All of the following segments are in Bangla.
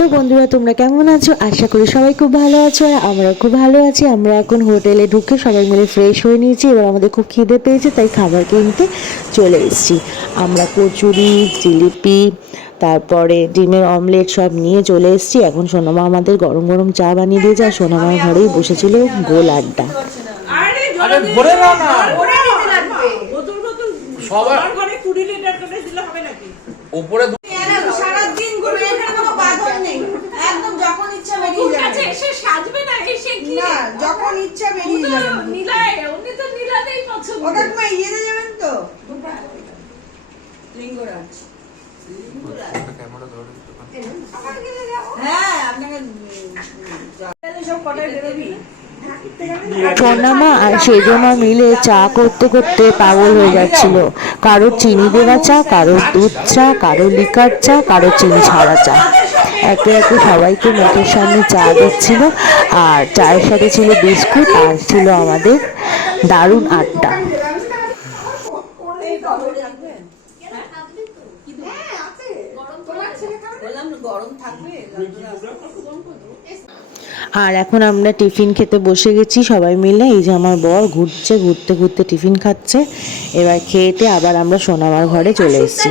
হ্যালো বন্ধুরা, তোমরা কেমন আছো? আশা করি সবাই খুব ভালো আছো আর আমরা খুব ভালো আছি। আমরা এখন হোটেলে ঢুকে সবাই মিলে ফ্রেশ হয়ে নিয়েছি। এবার আমাদের খুব খিদে পেয়েছে, তাই খাবার কিনতে চলে এসেছি। আমরা কচুরি, জিলিপি, তারপরে ডিমের অমলেট সব নিয়ে চলে এসেছি। এখন সোনামা আমাদের গরম গরম চা বানিয়ে দিয়েছে আর সোনামার ঘরেই বসেছিল গোল আড্ডা। যখন ইচ্ছা বেরিয়ে যাবেন। উনি তো নীলাতেই পছন্দ। ওটা তুমি ইয়েতে যাবেন তো লিঙ্গরাজ। হ্যাঁ আপনাকে সব কটায় বেরোবি। সোনামা আর সেজমা মিলে চা করতে করতে পাগল হয়ে যাচ্ছিল। কারোর চিনি দেওয়া চা, কারোর দুধ চা, কারোর লিকার চা, কারোর চিনি ছাড়া চা। একে একে সবাইকে মুখের সামনে চা দিচ্ছিল আর চায়ের সাথে ছিল বিস্কুট আর ছিল আমাদের দারুণ আড্ডা। আর এখন আমরা টিফিন খেতে বসে গেছি সবাই মিলে। এই যে আমার বর ঘুরছে, ঘুরতে ঘুরতে টিফিন খাচ্ছে। এবার খেয়েতে আবার আমরা সোনামার ঘরে চলে এসেছি।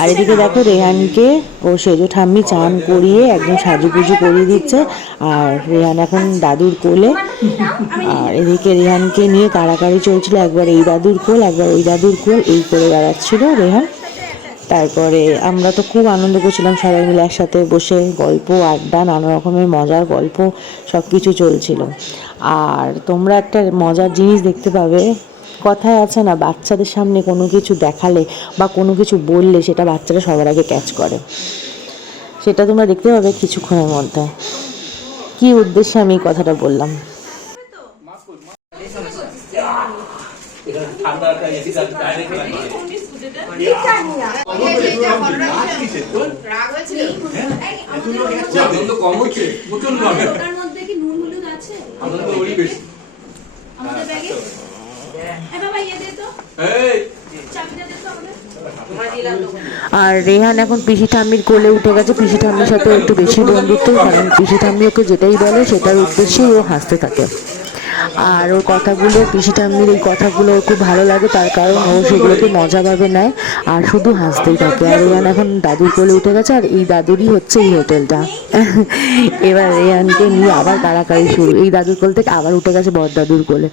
আর এদিকে দেখো রেহানকে ও সেজো ঠাম্মি চান করিয়ে একদম সাজুগুজু করিয়ে দিচ্ছে। আর রেহান এখন দাদুর কোলে। আর এদিকে রেহানকে নিয়ে কাড়াকাড়ি চলছিল, একবার এই দাদুর কোল একবার ওই দাদুর কোল, এই করে বেড়াচ্ছিল রেহান। তারপরে আমরা তো খুব আনন্দ করছিলাম সবাই মিলে একসাথে বসে, গল্প আড্ডা, নানা রকমের মজার গল্প সব কিছু চলছিল। আর তোমরা একটা মজার জিনিস দেখতে পাবে, কথায় আছে না, বাচ্চাদের সামনে কোনো কিছু দেখালে বা কোনো কিছু বললে সেটা বাচ্চারা সবার আগে ক্যাচ করে। সেটা তোমরা দেখতে পাবে কিছুক্ষণের মধ্যে। কি উদ্দেশ্যে আমি এই কথাটা বললাম। আর রেহান এখন পিসি ঠাম্মির কোলে উঠে গেছে। পিসি ঠাম্মির সাথে একটু বেশি বন্ধুত্ব, কারণ পিসি ঠাম্মি ওকে যেটাই বলে সেটার উদ্দেশ্যেই ও হাসতে থাকে। আর ওর কথাগুলো, পিসি ঠাম্মির এই কথাগুলো ওর খুব ভালো লাগে, তার কারণ ও সেগুলোকে মজাভাবে নেয় আর শুধু হাসতেই থাকে। আর রেহান এখন দাদুর কোলে উঠে গেছে আর এই দাদুরই হচ্ছে এই হোটেলটা। এবার রেহানকে নিয়ে আবার কাড়াকাড়ি শুরু। এই দাদুর কোল থেকে আবার উঠে গেছে বড় দাদুর কোলে।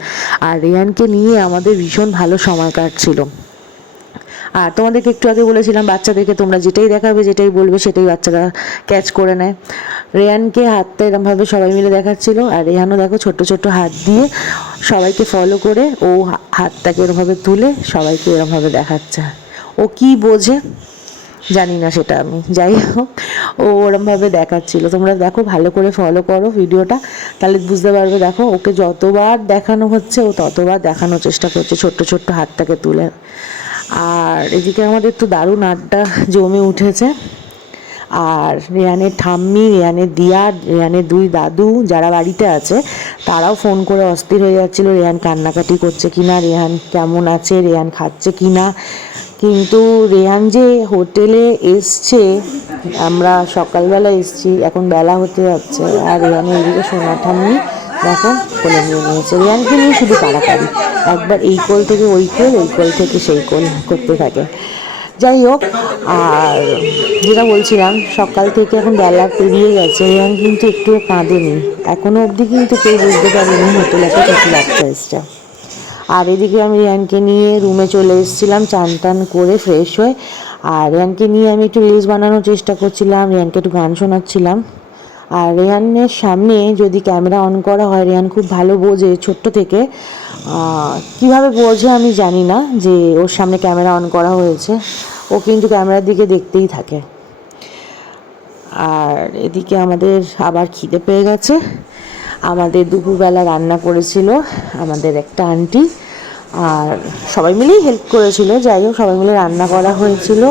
আর রেহানকে নিয়ে আমাদের ভীষণ ভালো সময় কাটছিল। আর তোমাদেরকে একটু আগে বলেছিলাম বাচ্চাদেরকে তোমরা যেটাই দেখাবে, যেটাই বলবে সেটাই বাচ্চারা ক্যাচ করে নেয়। রেহানকে হাতটা এরমভাবে সবাই মিলে দেখাচ্ছিল আর রেহানও দেখো ছোট্ট ছোট্ট হাত দিয়ে সবাইকে ফলো করে ও হাতটাকে এরমভাবে তুলে সবাইকে এরমভাবে দেখাচ্ছে। ও কি বোঝে জানি না সেটা আমি, যাই হোক ও ওরমভাবে দেখাচ্ছিল। তোমরা দেখো, ভালো করে ফলো করো ভিডিওটা, তাহলে বুঝতে পারবে। দেখো ওকে যতবার দেখানো হচ্ছে ও ততবার দেখানোর চেষ্টা করছে ছোট্ট ছোট্ট হাতটাকে তুলে। আর এদিকে আমাদের তো দারুণ আড্ডা জমে উঠেছে। আর রেহানের ঠাম্মি, রেহানের দিয়া, রেহানের দুই দাদু যারা বাড়িতে আছে তারাও ফোন করে অস্থির হয়ে যাচ্ছিল রেহান কান্নাকাটি করছে কিনা, রেহান কেমন আছে, রেহান খাচ্ছে কিনা। কিন্তু রেহান যে হোটেলে এসছে, আমরা সকালবেলা এসছি, এখন বেলা হতে যাচ্ছে আর রেহানের এদিকে সোনা ঠাম্মি দেখো কোলে নিয়ে নিয়েছে। রেহানকে নিয়ে শুধু কাড়াকাড়ি, একবার এই কোল থেকে ওই কোল, ওই কোল থেকে সেই কোল করতে থাকে। যাই হোক, আর যেটা বলছিলাম, সকাল থেকে এখন বেলা পেরিয়ে গেছে, রেহান কিন্তু একটুও কাঁদেনি এখনো অবধি, কিন্তু কেউ বুঝতে পারেনি হোটেলে একটা ছোটো বাচ্চা এসছে। আর এদিকে আমি রেহানকে নিয়ে রুমে চলে এসেছিলাম চান টান করে ফ্রেশ হয়ে। আর রেহানকে নিয়ে আমি একটু রিলস বানানোর চেষ্টা করছিলাম, রেহানকে একটু গান শোনাচ্ছিলাম। আর রেহানের সামনে যদি ক্যামেরা অন করা হয়, রেহান খুব ভালো বোঝে ছোট্ট থেকে। কিভাবে বোঝে আমি জানি না যে ওর সামনে ক্যামেরা অন করা হয়েছে, ও কিন্তু ক্যামেরার দিকে দেখতেই থাকে। আর এদিকে আমাদের আবার খিদে পেয়ে গেছে। আমাদের দুপুরবেলা রান্না করেছিল আমাদের একটা আন্টি, আর সবাই মিলেই হেল্প করেছিল। যাই হোক, সবাই মিলে রান্না করা হয়েছিল।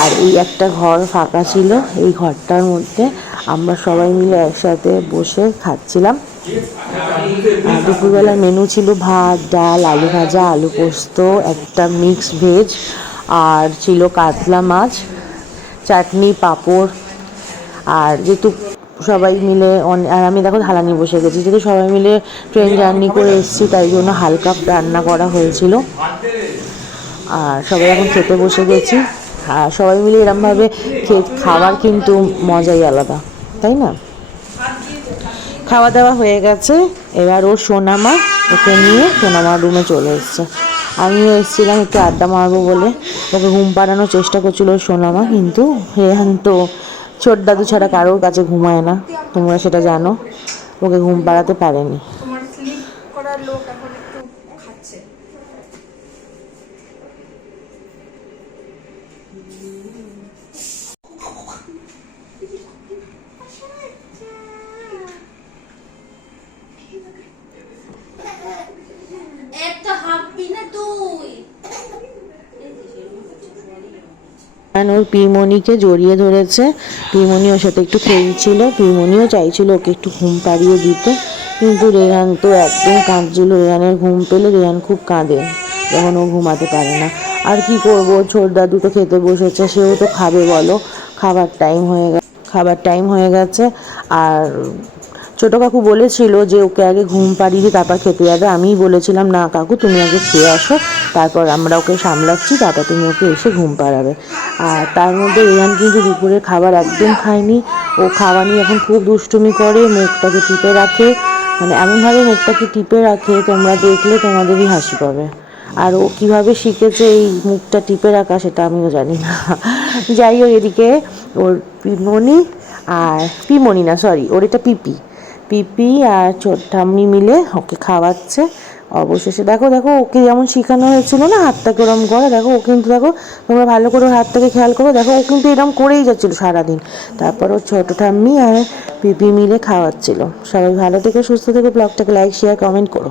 আর এই একটা ঘর ফাঁকা ছিল, এই ঘরটার মধ্যে আমরা সবাই মিলে একসাথে বসে খাচ্ছিলাম। দুপুরবেলার মেনু ছিল ভাত, ডাল, আলু ভাজা, আলু পোস্ত, একটা মিক্স ভেজ, আর ছিল কাতলা মাছ, চাটনি, পাঁপড়। আর যেহেতু সবাই মিলে আর আমি দেখো থালা নিয়ে বসে গেছি, যেহেতু সবাই মিলে ট্রেন জার্নি করে এসেছি তাই জন্য হালকা রান্না করা হয়েছিল। আর সবাই এখন খেতে বসে গেছি। আর সবাই মিলে এরমভাবে খাবার কিন্তু মজাই আলাদা, তাই না? খাওয়া দাওয়া হয়ে গেছে, এবার ওর সোনামা ওকে নিয়ে সোনামার রুমে চলে এসছে। আমিও এসেছিলাম একটু আড্ডা মারবো বলে, ওকে ঘুম পাড়ানোর চেষ্টা করছিল ওর সোনামা, কিন্তু রেহান তো ছোট দাদু ছাড়া কারোর কাছে ঘুমায় না, তোমরা সেটা জানো, ওকে ঘুম পাড়াতে পারেনি। তোমার স্লিপ করার লোক এখন একটু খাচ্ছে। একটা হাঁপবি না তুই। ওর পিমনিকে জড়িয়ে ধরেছে, পিমনি ওর সাথে একটু খেলছিল, পিমনিও চাইছিল ওকে একটু ঘুম পাড়িয়ে দিতে, কিন্তু রেহান তো একদম কাঁদছিল। রেহানের ঘুম পেলে রেহান খুব কাঁদে যখন ও ঘুমাতে পারে না। আর কি করবো, ছোট দাদু তো খেতে বসেছে, সেও তো খাবে বলো, খাবার টাইম হয়ে গেছে। আর ছোটো কাকু বলেছিল যে ওকে আগে ঘুম পাড়িয়ে দিয়ে তারপর খেতে যাবে, আমিই বলেছিলাম না কাকু তুমি আগে খেয়ে আসো, তারপর আমরা ওকে সামলাচ্ছি, তারপর তুমি ওকে এসে ঘুম পাড়াবে। আর তার মধ্যে রেহান কিন্তু দুপুরের খাবার একদম খায়নি, ও খাওয়া নিয়ে এখন খুব দুষ্টুমি করে, মুখটাকে টিপে রাখে, মানে এমনভাবে মুখটাকে টিপে রাখে তোমরা দেখলে তোমাদেরই হাসি পাবে। আর ও কীভাবে শিখেছে এই মুখটা টিপে রাখা সেটা আমিও জানি না। যাই হোক, এদিকে ওর পিমনি না সরি, ওর এটা পিপি আর ছোট ঠাম্মি মিলে ওকে খাওয়াচ্ছে। অবশেষে দেখো ওকে যেমন শেখানো হয়েছিল না হাতটাকে ওরম করে, দেখো ও কিন্তু দেখো তোমরা ভালো করে ওর হাতটাকে খেয়াল করো, দেখো ও কিন্তু এরম করেই যাচ্ছিলো সারাদিন। তারপর ওর ছোটো ঠাম্মি আর পিপি মিলে খাওয়াচ্ছিল। সবাই ভালো থেকে সুস্থ থেকে ব্লগটাকে লাইক শেয়ার কমেন্ট করো।